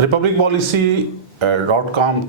republicpolicy.com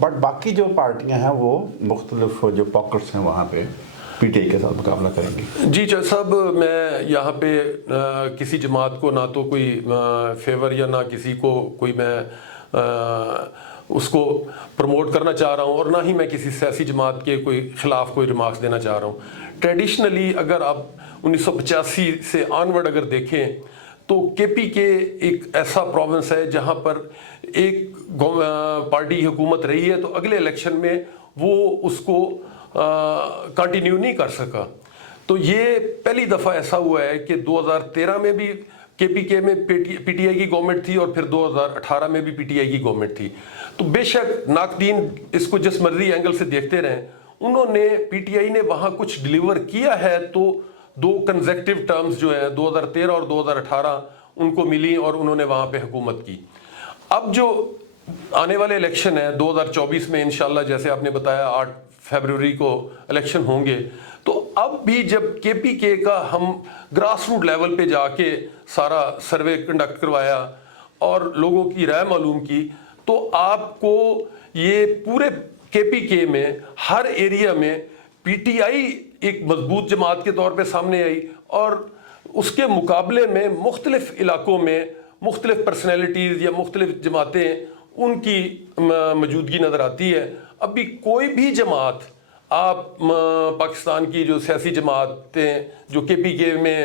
but باقی جو پارٹیاں ہیں وہ مختلف جو پاکٹس ہیں وہاں پہ پی ٹی آئی کے ساتھ مقابلہ کریں گی. جی چودھری صاحب، میں یہاں پہ کسی جماعت کو نہ تو کوئی فیور یا نہ کسی کو کوئی میں اس کو پروموٹ کرنا چاہ رہا ہوں، اور نہ ہی میں کسی سیاسی جماعت کے کوئی خلاف کوئی ریمارکس دینا چاہ رہا ہوں. ٹریڈیشنلی اگر آپ 1985 سے آنورڈ اگر دیکھیں تو کے پی کے ایک ایسا پروونس ہے جہاں پر ایک پارٹی حکومت رہی ہے تو اگلے الیکشن میں وہ اس کو کنٹینیو نہیں کر سکا. تو یہ پہلی دفعہ ایسا ہوا ہے کہ 2013 میں بھی کے پی کے میں پی ٹی آئی کی گورنمنٹ تھی اور پھر 2018 میں بھی پی ٹی آئی کی گورنمنٹ تھی. تو بے شک ناقدین اس کو جس مرضی اینگل سے دیکھتے رہیں، انہوں نے پی ٹی آئی نے وہاں کچھ ڈیلیور کیا ہے. تو 2 کنزیکٹیو ٹرمز جو ہیں 2013 اور 2018 ان کو ملی اور انہوں نے وہاں پہ حکومت کی. اب جو آنے والے الیکشن ہے 2024 میں انشاءاللہ، جیسے آپ نے بتایا 8 فیبروری کو الیکشن ہوں گے، تو اب بھی جب کے پی کے کا ہم گراس روٹ لیول پہ جا کے سارا سروے کنڈکٹ کروایا اور لوگوں کی رائے معلوم کی، تو آپ کو یہ پورے کے پی کے میں ہر ایریا میں پی ٹی آئی ایک مضبوط جماعت کے طور پہ سامنے آئی، اور اس کے مقابلے میں مختلف علاقوں میں مختلف پرسنالٹیز یا مختلف جماعتیں ان کی موجودگی نظر آتی ہے. ابھی کوئی بھی جماعت آپ پاکستان کی جو سیاسی جماعتیں جو کے پی کے میں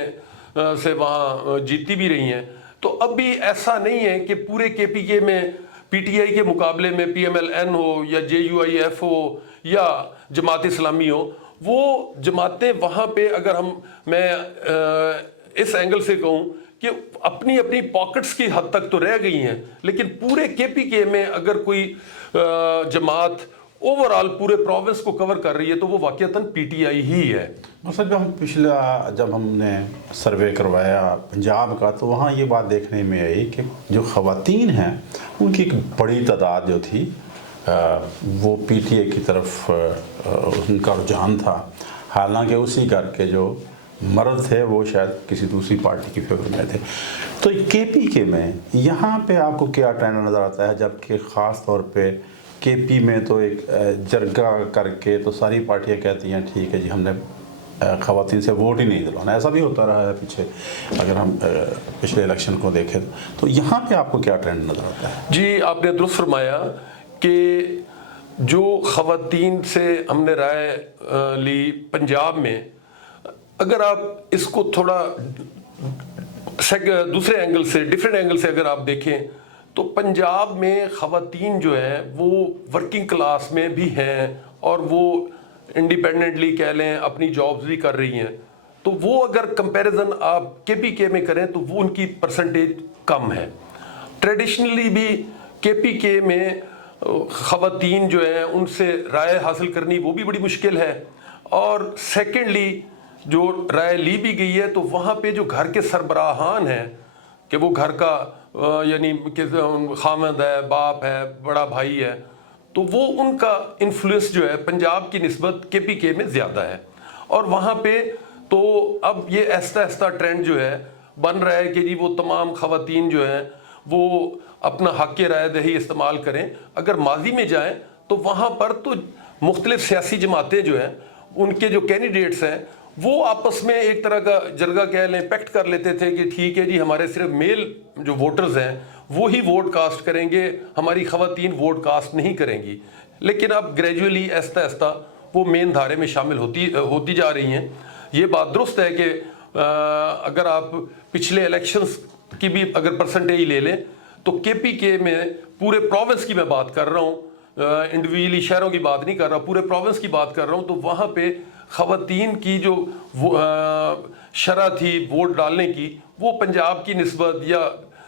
سے وہاں جیتی بھی رہی ہیں، تو اب بھی ایسا نہیں ہے کہ پورے کے پی کے میں پی ٹی آئی کے مقابلے میں پی ایم ایل این ہو یا جے یو آئی ایف ہو یا جماعت اسلامی ہو. وہ جماعتیں وہاں پہ اگر میں اس اینگل سے کہوں کہ اپنی اپنی پاکٹس کی حد تک تو رہ گئی ہیں، لیکن پورے کے پی کے میں اگر کوئی جماعت اوور آل پورے پروونس کو کور کر رہی ہے تو وہ واقعتاً پی ٹی آئی ہی ہے. مثلا جب ہم نے سروے کروایا پنجاب کا، تو وہاں یہ بات دیکھنے میں آئی کہ جو خواتین ہیں ان کی ایک بڑی تعداد جو تھی وہ پی ٹی آئی کی طرف ان کا رجحان تھا، حالانکہ اسی گھر کے جو مرد تھے وہ شاید کسی دوسری پارٹی کی فیور میں تھے. تو کے پی کے میں یہاں پہ آپ کو کیا ٹرینڈ نظر آتا ہے، جبکہ خاص طور پہ کے پی میں تو ایک جرگہ کر کے تو ساری پارٹیاں کہتی ہیں ٹھیک ہے جی ہم نے خواتین سے ووٹ ہی نہیں دلوانا. ایسا بھی ہوتا رہا ہے پیچھے، اگر ہم پچھلے الیکشن کو دیکھیں تو یہاں پہ آپ کو کیا ٹرینڈ نظر آتا ہے؟ جی آپ نے درست فرمایا کہ جو خواتین سے ہم نے رائے لی پنجاب میں، اگر آپ اس کو تھوڑا دوسرے اینگل سے ڈیفرنٹ اینگل سے اگر آپ دیکھیں تو پنجاب میں خواتین جو ہیں وہ ورکنگ کلاس میں بھی ہیں اور وہ انڈیپینڈنٹلی کہہ لیں اپنی جابز بھی کر رہی ہیں. تو وہ اگر کمپیریزن آپ کے پی کے میں کریں تو وہ ان کی پرسنٹیج کم ہے. ٹریڈیشنلی بھی کے پی کے میں خواتین جو ہیں ان سے رائے حاصل کرنی وہ بھی بڑی مشکل ہے، اور سیکنڈلی جو رائے لی بھی گئی ہے تو وہاں پہ جو گھر کے سربراہان ہیں کہ وہ گھر کا یعنی کہ خامد ہے، باپ ہے، بڑا بھائی ہے، تو وہ ان کا انفلوئنس جو ہے پنجاب کی نسبت کے پی کے میں زیادہ ہے. اور وہاں پہ تو اب یہ ایسا ایسا ٹرینڈ جو ہے بن رہا ہے کہ جی وہ تمام خواتین جو ہیں وہ اپنا حق رائے دہی استعمال کریں. اگر ماضی میں جائیں تو وہاں پر تو مختلف سیاسی جماعتیں جو ہیں ان کے جو کینڈیڈیٹس ہیں وہ آپس میں ایک طرح کا جرگہ کہہ لیں پیکٹ کر لیتے تھے کہ ٹھیک ہے جی ہمارے صرف میل جو ووٹرز ہیں وہی ووٹ کاسٹ کریں گے، ہماری خواتین ووٹ کاسٹ نہیں کریں گی. لیکن اب گریجولی آہستہ آہستہ وہ مین دھارے میں شامل ہوتی جا رہی ہیں. یہ بات درست ہے کہ اگر آپ پچھلے الیکشنز کی بھی اگر پرسنٹیج لے لیں تو کے پی کے میں پورے پروونس کی میں بات کر رہا ہوں، انڈیویجولی شہروں کی بات نہیں کر رہا، پورے پروونس کی بات کر رہا ہوں، تو وہاں پہ خواتین کی جو شرح تھی ووٹ ڈالنے کی وہ پنجاب کی نسبت یا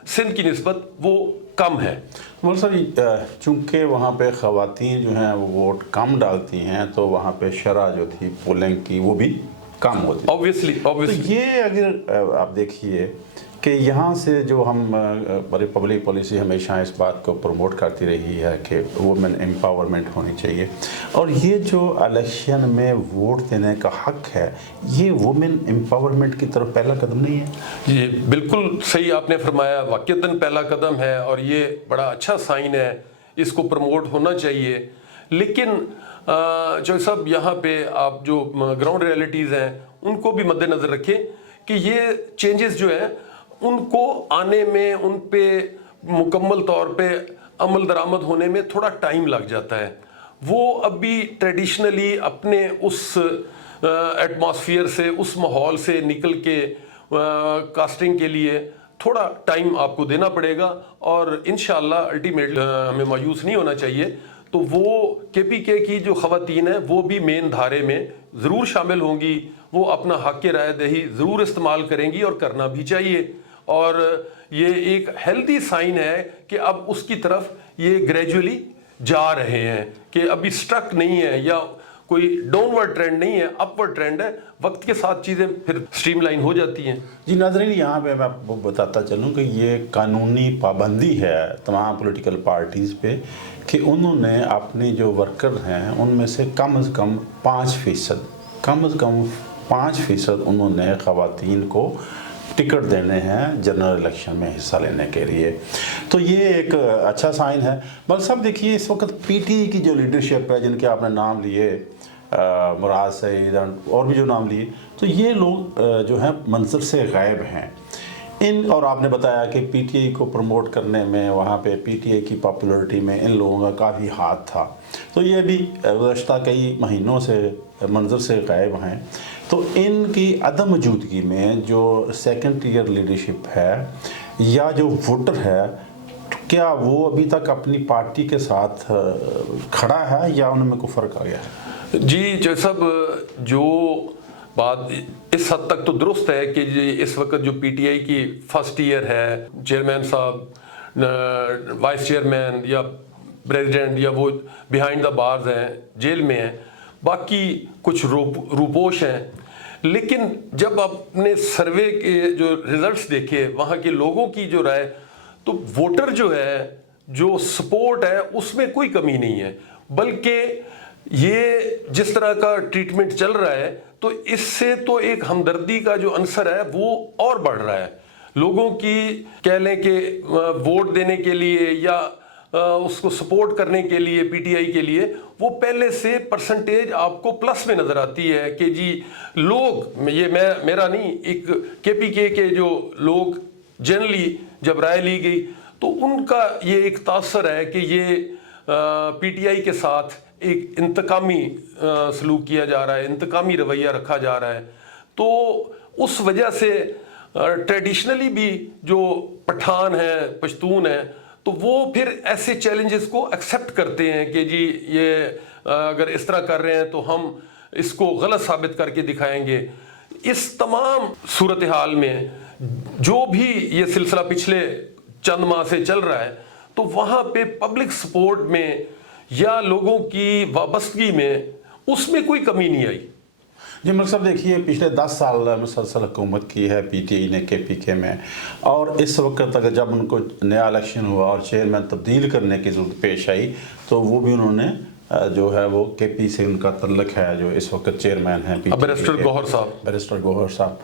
سندھ کی نسبت وہ کم ہے. مول صاحب چونکہ وہاں پہ خواتین جو ہیں وہ ووٹ کم ڈالتی ہیں تو وہاں پہ شرح جو تھی پولنگ کی وہ بھی کم ہوتی ہے. Obviously. تو یہ اگر آپ دیکھیے کہ یہاں سے جو ہم پبلک پالیسی ہمیشہ اس بات کو پروموٹ کرتی رہی ہے کہ وومن امپاورمنٹ ہونی چاہیے، اور یہ جو الیکشن میں ووٹ دینے کا حق ہے یہ وومن امپاورمنٹ کی طرف پہلا قدم نہیں ہے؟ یہ بالکل صحیح آپ نے فرمایا، واقعتاً پہلا قدم ہے اور یہ بڑا اچھا سائن ہے، اس کو پروموٹ ہونا چاہیے. لیکن جو صاحب یہاں پہ آپ جو گراؤنڈ ریئلٹیز ہیں ان کو بھی مد نظر رکھیں کہ یہ چینجز جو ہیں ان کو آنے میں، ان پہ مکمل طور پہ عمل درآمد ہونے میں تھوڑا ٹائم لگ جاتا ہے. وہ ابھی ٹریڈیشنلی اپنے اس ایٹماسفیئر سے، اس ماحول سے نکل کے کاسٹنگ کے لیے تھوڑا ٹائم آپ کو دینا پڑے گا، اور انشاءاللہ الٹیمیٹلی ہمیں مایوس نہیں ہونا چاہیے. تو وہ کے پی کے کی جو خواتین ہیں وہ بھی مین دھارے میں ضرور شامل ہوں گی، وہ اپنا حق رائے دہی ضرور استعمال کریں گی اور کرنا بھی چاہیے. اور یہ ایک ہیلدی سائن ہے کہ اب اس کی طرف یہ گریجولی جا رہے ہیں، کہ ابھی سٹرک نہیں ہے یا کوئی ڈاؤن ورڈ ٹرینڈ نہیں ہے، اپ ورڈ ٹرینڈ ہے. وقت کے ساتھ چیزیں پھر سٹریم لائن ہو جاتی ہیں. جی ناظرین، یہاں پہ میں آپ کو بتاتا چلوں کہ یہ قانونی پابندی ہے تمام پولیٹیکل پارٹیز پہ کہ انہوں نے اپنے جو ورکر ہیں ان میں سے کم از کم 5% انہوں نے خواتین کو ٹکٹ دینے ہیں جنرل الیکشن میں حصہ لینے کے لیے. تو یہ ایک اچھا سائن ہے. بل صاحب دیکھیے، اس وقت پی ٹی آئی کی جو لیڈرشپ ہے، جن کے آپ نے نام لیے، مراد سعید اور بھی جو نام لیے، تو یہ لوگ جو ہیں منظر سے غائب ہیں. اور آپ نے بتایا کہ پی ٹی آئی کو پروموٹ کرنے میں، وہاں پہ پی ٹی آئی کی پاپولرٹی میں ان لوگوں کا کافی ہاتھ تھا. تو یہ بھی گزشتہ کئی مہینوں سے منظر سے غائب ہیں. تو ان کی عدم موجودگی میں جو سیکنڈ ٹیئر لیڈرشپ ہے یا جو ووٹر ہے، کیا وہ ابھی تک اپنی پارٹی کے ساتھ کھڑا ہے یا ان میں کوئی فرق آ گیا ہے؟ جی صاحب، جو بات اس حد تک تو درست ہے کہ اس وقت جو پی ٹی آئی کی فرسٹ ایئر ہے، چیئرمین صاحب، وائس چیئرمین یا پریزیڈنٹ یا وہ بیہائنڈ دا بارز ہیں، جیل میں ہیں، باقی کچھ روپوش ہیں. لیکن جب آپ نے سروے کے جو ریزلٹس دیکھے، وہاں کے لوگوں کی جو رائے، تو ووٹر جو ہے، جو سپورٹ ہے، اس میں کوئی کمی نہیں ہے. بلکہ یہ جس طرح کا ٹریٹمنٹ چل رہا ہے تو اس سے تو ایک ہمدردی کا جو عنصر ہے وہ اور بڑھ رہا ہے. لوگوں کی کہہ لیں کہ ووٹ دینے کے لیے یا اس کو سپورٹ کرنے کے لیے پی ٹی آئی کے لیے، وہ پہلے سے پرسنٹیج آپ کو پلس میں نظر آتی ہے کہ جی لوگ، یہ میرا نہیں، ایک کے پی کے جو لوگ جنرلی جب رائے لی گئی تو ان کا یہ ایک تاثر ہے کہ یہ پی ٹی آئی کے ساتھ ایک انتقامی سلوک کیا جا رہا ہے، انتقامی رویہ رکھا جا رہا ہے. تو اس وجہ سے ٹریڈیشنلی بھی جو پٹھان ہیں، پشتون ہیں، تو وہ پھر ایسے چیلنجز کو ایکسیپٹ کرتے ہیں کہ جی یہ اگر اس طرح کر رہے ہیں تو ہم اس کو غلط ثابت کر کے دکھائیں گے. اس تمام صورتحال میں جو بھی یہ سلسلہ پچھلے چند ماہ سے چل رہا ہے، تو وہاں پہ پبلک سپورٹ میں یا لوگوں کی وابستگی میں اس میں کوئی کمی نہیں آئی. جی ملک صاحب، دیکھیے پچھلے 10 سال مسلسل حکومت کی ہے پی ٹی آئی نے کے پی کے میں، اور اس وقت اگر جب ان کو نیا الیکشن ہوا اور چیئرمین تبدیل کرنے کی ضرورت پیش آئی تو وہ بھی انہوں نے جو ہے وہ کے پی سے ان کا تعلق ہے، جو اس وقت چیئرمین ہیں بیرسٹر گوہر صاحب.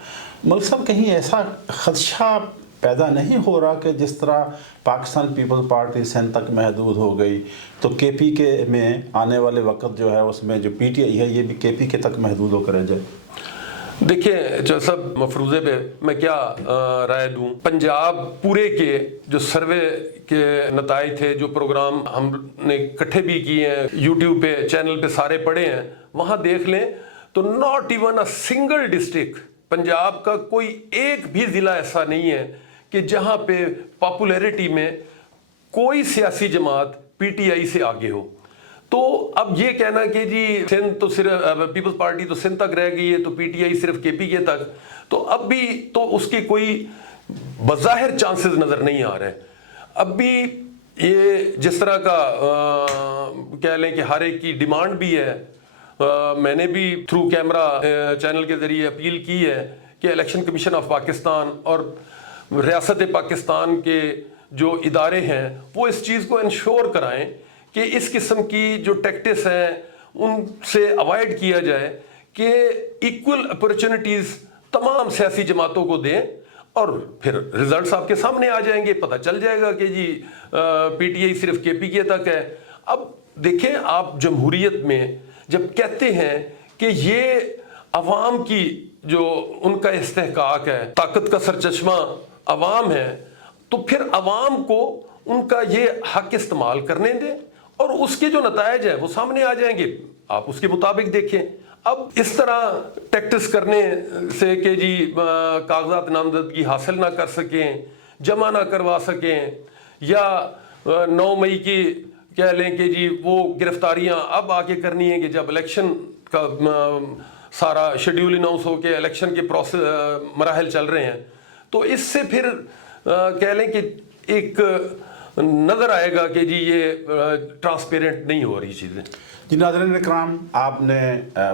ملک صاحب، کہیں ایسا خدشہ پیدا نہیں ہو رہا کہ جس طرح پاکستان پیپل پارٹی سندھ تک محدود ہو گئی تو کے پی کے میں آنے والے وقت جو ہے اس میں جو پی ٹی آئی ہے یہ بھی کے پی کے تک محدود ہو کر رہ جائے؟ دیکھیں جو سب مفروضے پہ میں کیا رائے دوں. پنجاب پورے کے جو سروے کے نتائج تھے، جو پروگرام ہم نے اکٹھے بھی کیے ہیں، یوٹیوب پہ چینل پہ سارے پڑے ہیں، وہاں دیکھ لیں تو not even a single district, Punjab کا کوئی ایک بھی ضلع ایسا نہیں ہے کہ جہاں پہ پاپولیرٹی میں کوئی سیاسی جماعت پی ٹی آئی سے آگے ہو. تو اب یہ کہنا کہ جی سندھ تو صرف پیپلز پارٹی تو سندھ تک رہ گئی ہے تو پی ٹی آئی صرف کے پی کے تک، تو اب بھی تو اس کے کوئی بظاہر چانسز نظر نہیں آ رہے. اب بھی یہ جس طرح کا کہہ لیں کہ ہر ایک کی ڈیمانڈ بھی ہے، میں نے بھی تھرو کیمرہ چینل کے ذریعے اپیل کی ہے کہ الیکشن کمیشن آف پاکستان اور ریاست پاکستان کے جو ادارے ہیں وہ اس چیز کو انشور کرائیں کہ اس قسم کی جو ٹیکٹس ہیں ان سے اوائڈ کیا جائے، کہ ایکول اپرچونٹیز تمام سیاسی جماعتوں کو دیں، اور پھر ریزلٹس آپ کے سامنے آ جائیں گے، پتہ چل جائے گا کہ جی پی ٹی آئی صرف کے پی کے تک ہے. اب دیکھیں آپ جمہوریت میں جب کہتے ہیں کہ یہ عوام کی جو ان کا استحقاق ہے، طاقت کا سرچشمہ عوام ہے، تو پھر عوام کو ان کا یہ حق استعمال کرنے دیں اور اس کے جو نتائج ہیں وہ سامنے آ جائیں گے، آپ اس کے مطابق دیکھیں۔ اب اس طرح ٹیکٹس کرنے سے کہ جی کاغذات نامزدگی حاصل نہ کر سکیں، جمع نہ کروا سکیں، یا 9 مئی کی کہہ لیں کہ جی وہ گرفتاریاں اب آگے کرنی ہیں کہ جب الیکشن کا سارا شیڈیول اناؤنس ہو کے الیکشن کے مراحل چل رہے ہیں، تو اس سے پھر کہہ لیں کہ ایک نظر آئے گا کہ جی یہ ٹرانسپیرنٹ نہیں ہو رہی چیزیں۔ جی ناظرین اکرام، آپ نے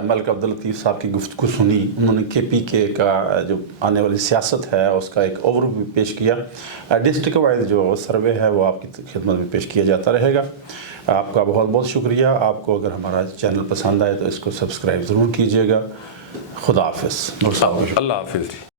ملک عبداللطیف صاحب کی گفتگو سنی، انہوں نے کے پی کے کا جو آنے والی سیاست ہے اس کا ایک اوور ویو پیش کیا۔ ڈسٹرکٹ وائز جو سروے ہے وہ آپ کی خدمت میں پیش کیا جاتا رہے گا۔ آپ کا بہت بہت شکریہ۔ آپ کو اگر ہمارا چینل پسند آئے تو اس کو سبسکرائب ضرور کیجیے گا۔ خدا حافظ۔ اللہ حافظ جی۔